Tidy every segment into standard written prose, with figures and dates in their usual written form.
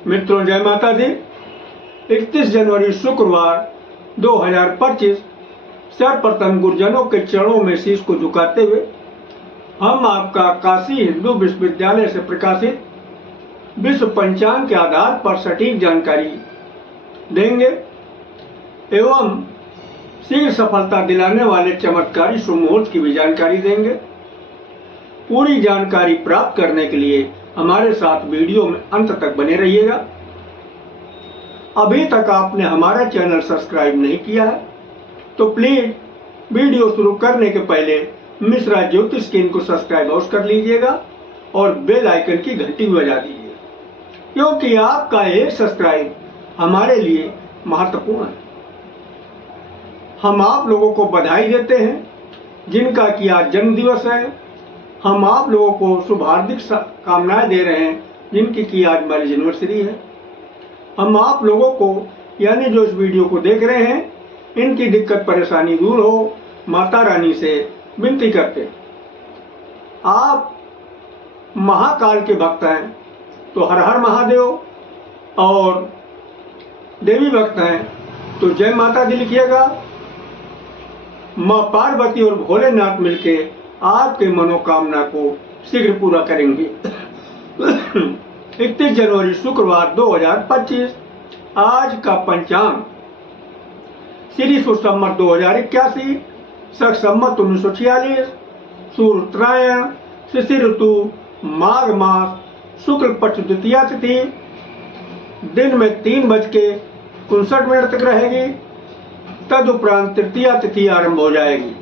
मित्रों, जय माता दी। 31 जनवरी शुक्रवार 2025 सर्वप्रथम गुरुजनों के चरणों में शीश को झुकाते हुए हम आपका काशी हिंदू विश्वविद्यालय से प्रकाशित विश्व पंचांग के आधार पर सटीक जानकारी देंगे एवं शीघ्र सफलता दिलाने वाले चमत्कारी शुभ मुहूर्त की भी जानकारी देंगे। पूरी जानकारी प्राप्त करने के लिए हमारे साथ वीडियो में अंत तक बने रहिएगा। अभी तक आपने हमारा चैनल सब्सक्राइब नहीं किया है तो प्लीज वीडियो शुरू करने के पहले मिश्रा ज्योतिष के इनको सब्सक्राइब अवश्य कर लीजिएगा और बेल आइकन की घंटी बजा दीजिए, क्योंकि आपका एक सब्सक्राइब हमारे लिए महत्वपूर्ण है। हम आप लोगों को बधाई देते हैं जिनका कि आज जन्म दिवस है। हम आप लोगों को शुभ हार्दिक कामनाएं दे रहे हैं जिनकी कि आज मैरिज एनिवर्सरी है। हम आप लोगों को यानी जो इस वीडियो को देख रहे हैं इनकी दिक्कत परेशानी दूर हो, माता रानी से विनती करते हैं। आप महाकाल के भक्त हैं तो हर हर महादेव, और देवी भक्त हैं तो जय माता दी लिखिएगा। माँ पार्वती और भोलेनाथ मिलके आपके मनोकामना को शीघ्र पूरा करेंगे। 31 जनवरी शुक्रवार 2025 आज का पंचांग श्री सुसंवत 2081, शक संवत 1946, सूर्य उत्तरायण, शिशिर ऋतु, माघ मास, शुक्ल पक्ष द्वितीया तिथि, दिन में 3:59 तक रहेगी। तदुपरांत तृतीया तिथि आरंभ हो जाएगी।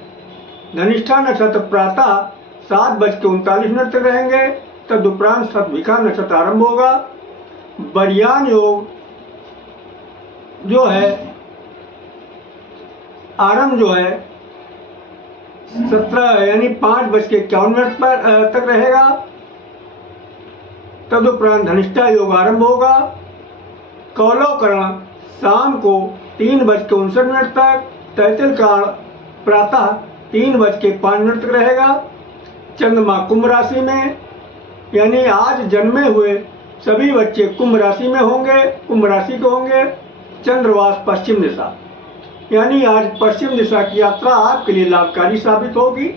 धनिष्ठा नक्षत्र प्रातः 7:39 तक रहेंगे। तदुपरांत शतभिखा नक्षत्र आरंभ होगा। बरियान योग जो है आरंभ जो है 17 यानी 5:51 तक रहेगा। तदुपरांत धनिष्ठा योग आरंभ होगा। कौलवकरण शाम को 3:59 तक, तैतिल काल प्रातः 3:05 तक रहेगा। चंद्रमा कुंभ राशि में, यानी आज जन्मे हुए सभी बच्चे कुंभ राशि में होंगे, कुंभ राशि के होंगे। चंद्रवास पश्चिम दिशा, यानी आज पश्चिम दिशा की यात्रा आपके लिए लाभकारी साबित होगी।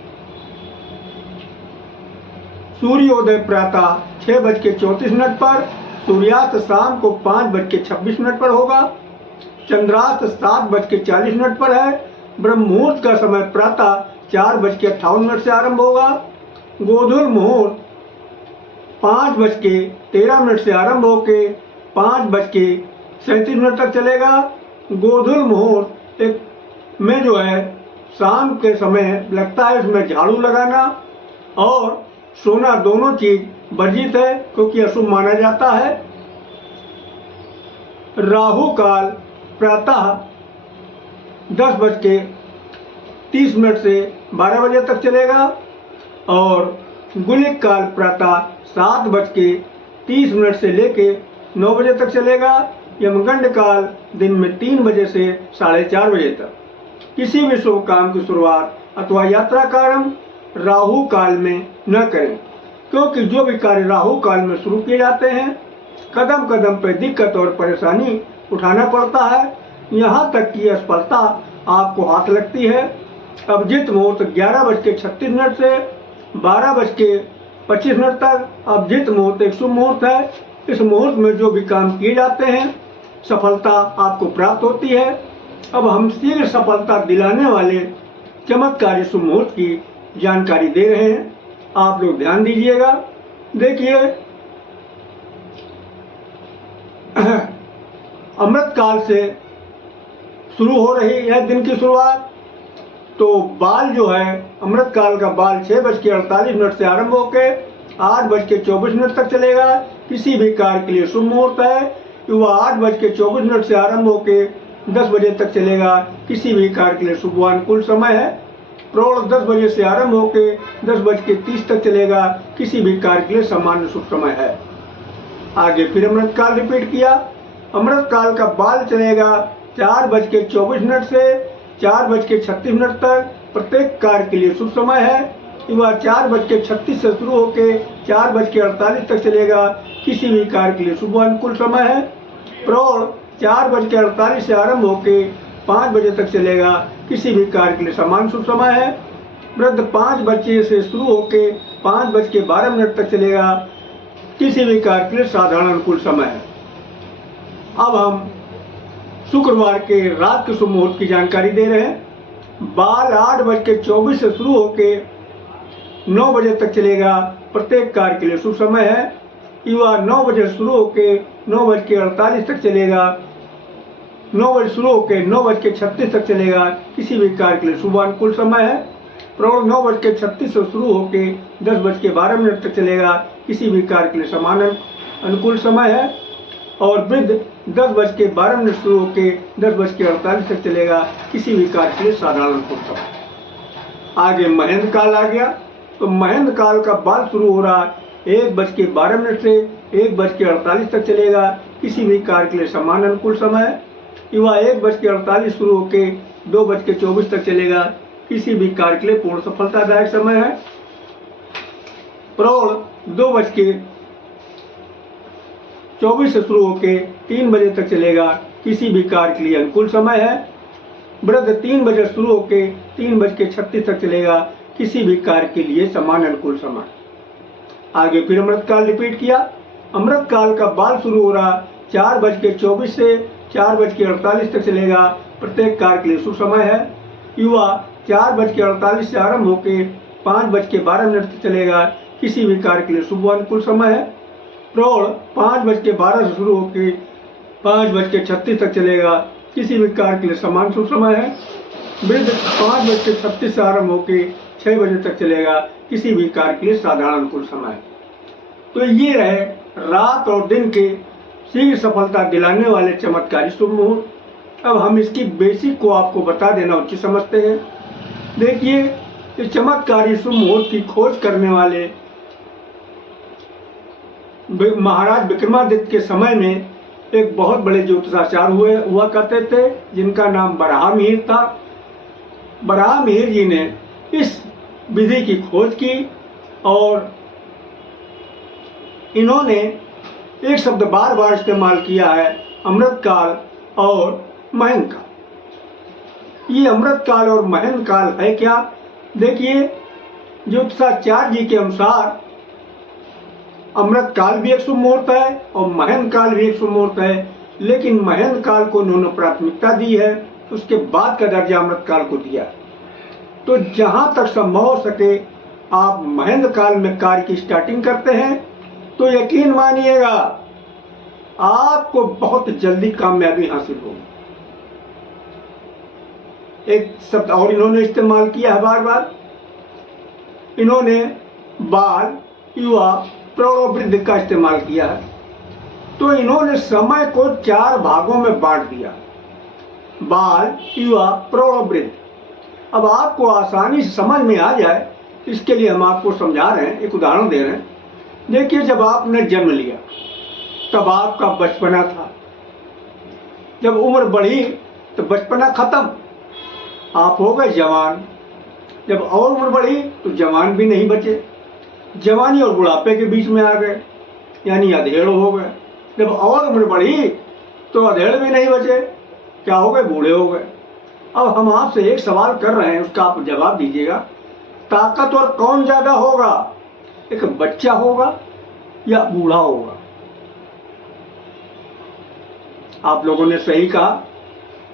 सूर्योदय प्रातः 6:34 पर, सूर्यास्त शाम को 5:26 पर होगा। चंद्रास्त 7:40 पर है। ब्रह्म मुहूर्त का समय प्रातः 4:58 से आरंभ होगा। गोधूल मुहूर्त 5:13 से आरंभ होकर 5:37 तक चलेगा। गोधूल मुहूर्त में जो है शाम के समय लगता है इसमें झाड़ू लगाना और सोना दोनों चीज वर्जित है, क्योंकि अशुभ माना जाता है। राहु काल प्रातः 10:30 से 12 बजे तक चलेगा और गुलिक काल प्रातः 7:30 से लेके 9 बजे तक चलेगा। यमगंड काल दिन में 3 बजे से 4:30 बजे तक। किसी भी शुभ काम की शुरुआत अथवा यात्रा का आरंभ राहु काल में न करें, क्योंकि जो भी कार्य राहु काल में शुरू किए जाते हैं कदम कदम पर दिक्कत और परेशानी उठाना पड़ता है, यहाँ तक कि असफलता आपको हाथ लगती है। अभिजीत मुहूर्त 11:36 से 12:25 तक अभिजीत मुहूर्त एक शुभ मुहूर्त है। इस मुहूर्त में जो भी काम किए जाते हैं सफलता आपको प्राप्त होती है। अब हम शीघ्र सफलता दिलाने वाले चमत्कारी शुभ मुहूर्त की जानकारी दे रहे हैं, आप लोग ध्यान दीजिएगा। देखिए, अमृत काल से शुरू हो रही है दिन की शुरुआत। तो बाल जो है अमृत काल का बाल 6:48 से आरंभ होकर 8:24 तक चलेगा। किसी भी कार्य के लिए शुभ मुहूर्त है। वह 8:24 से आरंभ होकर 10 बजे तक चलेगा। किसी भी कार्य के लिए शुभ अनुकूल समय है। प्रौढ़ 10 बजे से आरंभ होकर 10:30 तक चलेगा। किसी भी कार्य के लिए सामान्य शुभ समय है। आगे फिर अमृत काल रिपीट किया। अमृत काल का बाल चलेगा 4:24 से 4:36 तक। प्रत्येक कार्य के लिए शुभ समय है। वह 4:36 से शुरू होकर 4:48 तक चलेगा। किसी भी कार्य के लिए शुभ अनुकूल समय है। प्रौढ़ 4:48 से आरंभ होकर 5 बजे तक चलेगा, किसी भी कार्य के लिए समान शुभ समय है। वृद्ध 5 बजे से शुरू होकर 5:12 तक चलेगा, किसी भी कार्य के लिए साधारण अनुकूल समय है। अब हम शुक्रवार के रात के शुभ मुहूर्त की जानकारी दे रहे हैं। बाल 8:24 से शुरू होकर 9 बजे तक चलेगा, प्रत्येक कार्य के लिए शुभ समय है। युवा 9 बजे शुरू होकर 9:48 तक चलेगा, 9 बजे शुरू होकर 9:36 तक चलेगा, किसी भी कार्य के लिए शुभ अनुकूल समय है। प्रौढ़ 9:36 से शुरू होकर 10:12 तक चलेगा, किसी भी कार्य के लिए समान अनुकूल समय है। और वृद्ध 10:12 शुरू होकर 10:48 तक चलेगा, किसी भी कार्य के लिए साधारण अनुकूल समय। आगे महेंद्र काल आ गया, तो महेंद्र काल का बाल शुरू हो रहा 1:12 से 1:48 तक चलेगा, किसी भी कार्य के लिए समान अनुकूल समय है। युवा 1:48 शुरू होकर 2:24 तक चलेगा, किसी भी कार्य के लिए पूर्ण सफलतादायक समय है। प्रौढ़ 2:24 से शुरू होकर 3 बजे तक चलेगा, किसी भी कार्य के लिए अनुकूल समय है। वृद्ध 3 बजे शुरू होकर 3:36 तक चलेगा, किसी भी कार्य के लिए समान अनुकूल समय। आगे फिर अमृत काल रिपीट किया। अमृत काल का बाल शुरू हो रहा 4:24 से 4:48 तक चलेगा, प्रत्येक कार्य के लिए शुभ समय है। युवा 4:48 से आरंभ होकर 5:12 तक चलेगा, किसी भी कार्य के लिए शुभ अनुकूल समय है। प्रौढ़ 5:12 से शुरू होकर 5:36 तक चलेगा, किसी भी कार्य के लिए समान शुभ समय है। वृद्ध 5:36 से आरंभ होकर 6 बजे तक चलेगा, किसी भी कार्य के लिए साधारण अनुकूल समय है। तो ये रहे रात और दिन के शीघ्र सफलता दिलाने वाले चमत्कारी शुभ मुहूर्त। अब हम इसकी बेसिक को आपको बता देना उचित समझते हैं। देखिए, इस चमत्कारी शुभ मुहूर्त की खोज करने वाले महाराज विक्रमादित्य के समय में एक बहुत बड़े ज्योतिषाचार्य हुआ करते थे, जिनका नाम बराहमिहिर था। बराहमिहिर जी ने इस विधि की खोज की और इन्होंने एक शब्द बार बार इस्तेमाल किया है, अमृत काल और महेंद्र काल। ये अमृत काल और महेंद्र काल है क्या? देखिए, ज्योतिषाचार्य जी के अनुसार अमृत काल भी एक शुभ मुहूर्त है और महेंद्र काल भी एक शुभ मुहूर्त है, लेकिन महेंद्र काल को उन्होंने प्राथमिकता दी है, उसके बाद का दर्जा अमृत काल को दिया। तो जहां तक संभव हो सके आप महेंद्र काल में कार्य की स्टार्टिंग करते हैं तो यकीन मानिएगा आपको बहुत जल्दी कामयाबी हासिल होगी। एक शब्द और इन्होंने इस्तेमाल किया है बार बार, इन्होंने बाल, युवा, प्रौढ़ और वृद्ध का इस्तेमाल किया है। तो इन्होंने समय को 4 भागों में बांट दिया, बाल, युवा, प्रौढ़ और वृद्ध। अब आपको आसानी से समझ में आ जाए इसके लिए हम आपको समझा रहे हैं, एक उदाहरण दे रहे हैं। देखिए, जब आपने जन्म लिया तब आपका बचपना था, जब उम्र बढ़ी तो बचपना खत्म, आप हो गए जवान। जब और उम्र बढ़ी तो जवान भी नहीं बचे, जवानी और बुढ़ापे के बीच में आ गए, यानी अधेड़ हो गए। जब और उम्र बढ़ी तो अधेड़ भी नहीं बचे, क्या हो गए? बूढ़े हो गए। अब हम आपसे एक सवाल कर रहे हैं, उसका आप जवाब दीजिएगा। ताकतवर कौन ज्यादा होगा, एक बच्चा होगा या बूढ़ा होगा? आप लोगों ने सही कहा,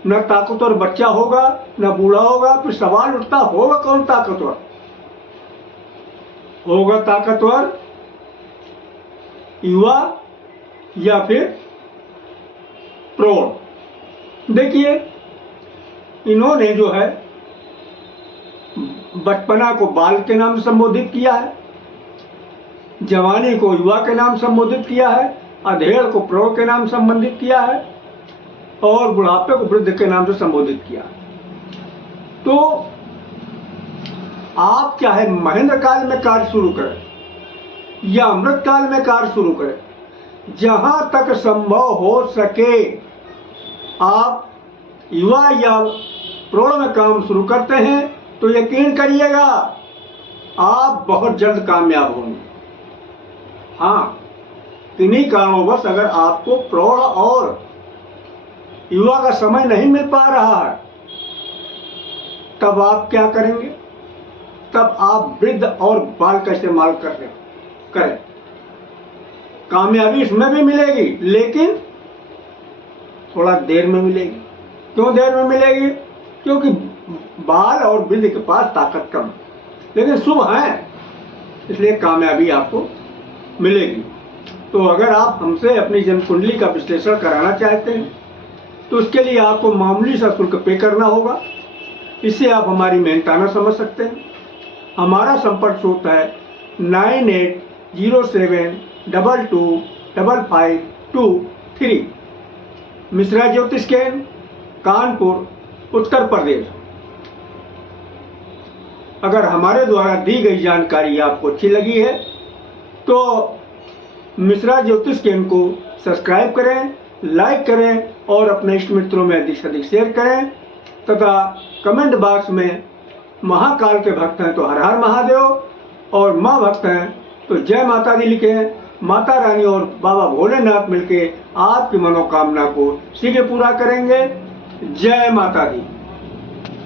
न ताकतवर बच्चा होगा न बूढ़ा होगा। फिर सवाल उठता, होगा कौन ताकतवर? होगा ताकतवर युवा या फिर प्रौढ़। देखिए, इन्होंने जो है बचपना को बाल के नाम संबोधित किया है, जवानी को युवा के नाम संबोधित किया है, अधेड़ को प्रौढ़ के नाम संबोधित किया है और बुढ़ापे को वृद्ध के नाम से संबोधित किया। तो आप चाहे महेंद्र काल में कार्य शुरू करें या अमृत काल में कार्य शुरू करें, जहां तक संभव हो सके आप युवा या प्रौढ़ में काम शुरू करते हैं तो यकीन करिएगा आप बहुत जल्द कामयाब होंगे। हाँ, किन्हीं कारणवश अगर आपको प्रौढ़ और युवा का समय नहीं मिल पा रहा है, तब आप क्या करेंगे? तब आप वृद्ध और बाल का इस्तेमाल करें। कामयाबी इसमें भी मिलेगी, लेकिन थोड़ा देर में मिलेगी। क्यों देर में मिलेगी? क्योंकि बाल और वृद्ध के पास ताकत कम, लेकिन शुभ है, इसलिए कामयाबी आपको मिलेगी। तो अगर आप हमसे अपनी जन्म कुंडली का विश्लेषण कराना चाहते हैं तो उसके लिए आपको मामूली सा शुल्क पे करना होगा। इससे आप हमारी मेहनताना समझ सकते हैं। हमारा संपर्क सूत्र है 9807225523। मिश्रा ज्योतिष केंद्र, कानपुर, उत्तर प्रदेश। अगर हमारे द्वारा दी गई जानकारी आपको अच्छी लगी है तो मिश्रा ज्योतिष केंद्र को सब्सक्राइब करें, लाइक करें और अपने इष्ट मित्रों में अधिक से अधिक शेयर करें तथा कमेंट बॉक्स में महाकाल के भक्त हैं तो हर हर महादेव और माँ भक्त हैं तो जय माता दी लिखें। माता रानी और बाबा भोलेनाथ मिलके आपकी मनोकामना को शीघ्र पूरा करेंगे। जय माता दी।